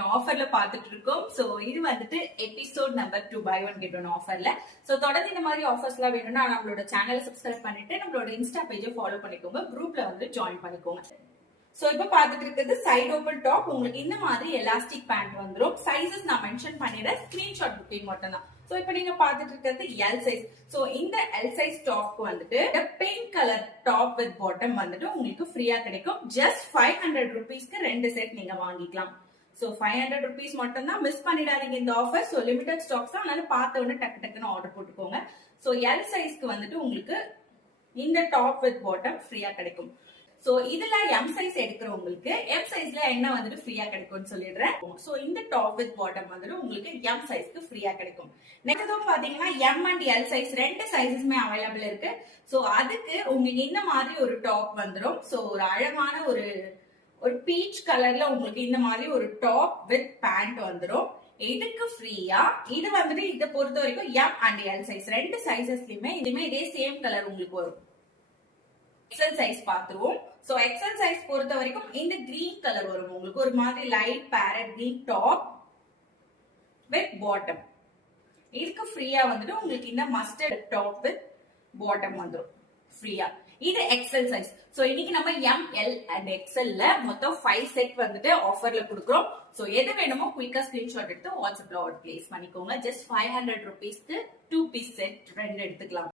1 ஆஃபர்ல பாத்துட்டு இருக்கோம். சோ இது வந்துட்டு எபிசோட் நம்பர் 2 buy 1 get 1 ஆஃபர்ல. சோ தொடர்ந்து இந்த மாதிரி ஆஃபர்ஸ் எல்லாம் வேணும்னா நம்மளோட சேனலை சப்ஸ்கிரைப் பண்ணிட்டு நம்மளோட இன்ஸ்டா பேஜை ஃபாலோ பண்ணிக்கோங்க, குரூப்ல வந்து ஜாயின் பண்ணிக்கோங்க. சோ இப்ப பாத்துட்டு இருக்கிறது சைடு ஓபன் டாப். உங்களுக்கு இந்த மாதிரி எலாஸ்டிக் பேண்ட் வந்துரும். சைஸஸ் நான் மென்ஷன் பண்ணிடுறேன், ஸ்கிரீன்ஷாட் புக்கிங் மட்டும் தான். சோ இப்ப நீங்க பாத்துட்டு இருக்கிறது எல் சைஸ். சோ இந்த எல் சைஸ் டாப்க்கு வந்துட்டு pink colour top with bottom வந்துட்டு உங்களுக்கு ஃப்ரீயா கிடைக்கும். ஜஸ்ட் 500 rupeesக்கு 2 செட் நீங்க வாங்கிக்கலாம். சோ 500 rupees மட்டும் தான், மிஸ் பண்ணிடாதீங்க இந்த ஆஃபர். சோ லிமிடெட் ஸ்டாக்ஸ் தான், அதனால பார்த்த உடனே டக்கு டக்குன்னு ஆர்டர் போட்டுக்கோங்க. சோ எல் சைஸ்க்கு வந்துட்டு உங்களுக்கு இந்த டாப் வித் பாட்டம் ஃப்ரீயா கிடைக்கும். சோ இதுல எம் சைஸ் எடுக்கிறவங்களுக்கு எம் சைஸ்ல என்ன வந்துட்டு ஃப்ரீயா கிடைக்கும்னு சொல்லிடுறேன். சோ இந்த டாப் வித் பாட்டம் வந்துட்டு உங்களுக்கு எம் சைஸ்க்கு ஃப்ரீயா கிடைக்கும். நெக்ஸ்ட் பாத்தீங்கன்னா எம் அண்ட் எல் சைஸ் ரெண்டு சைஸஸ்மே அவைலபிள் இருக்கு. சோ அதுக்கு உங்களுக்கு இந்த மாதிரி ஒரு டாப் வந்துடும். சோ ஒரு அழகான ஒரு பீச் கலர்ல உங்களுக்கு இந்த மாதிரி ஒரு டாப் வித் பேண்ட் வந்துடும். இதுக்கு ஃப்ரீயா இது வந்துட்டு இதை பொறுத்த வரைக்கும் எம் அண்ட் எல் சைஸ் ரெண்டு சைசஸ்லயுமே இதுமே இதே சேம் கலர் உங்களுக்கு வரும். எக்ஸல் சைஸ் பாத்துருவோம். சோ எக்ஸல் சைஸ் பொறுத்த வரைக்கும் இந்த கிரீன் கலர் வரும் உங்களுக்கு, ஒரு மாதிரி light parrot green top with bottom. இதுக்கு ஃப்ரீயா வந்துட்டு உங்களுக்கு இந்த மஸ்டர்ட் டாப் வித் பாட்டம் வந்துடும் ஃப்ரீயா. இது எக்ஸல் சைஸ். சோ இன்னைக்கு நம்ம எம் எல் அண்ட் எக்ஸல்ல மொத்தம் 5 செட் வந்துட்டு ஆஃபர்ல கொடுக்குறோம். சோ எது வேணுமோ குயிக்கா ஸ்கிரீன்ஷாட் எடுத்து வாட்ஸ்அப்ல ஆர்டர் பிளேஸ் பண்ணிக்கோங்க. ஜஸ்ட் 500 rupeesக்கு 2 பீஸ் செட் 2 எடுத்துக்கலாம்.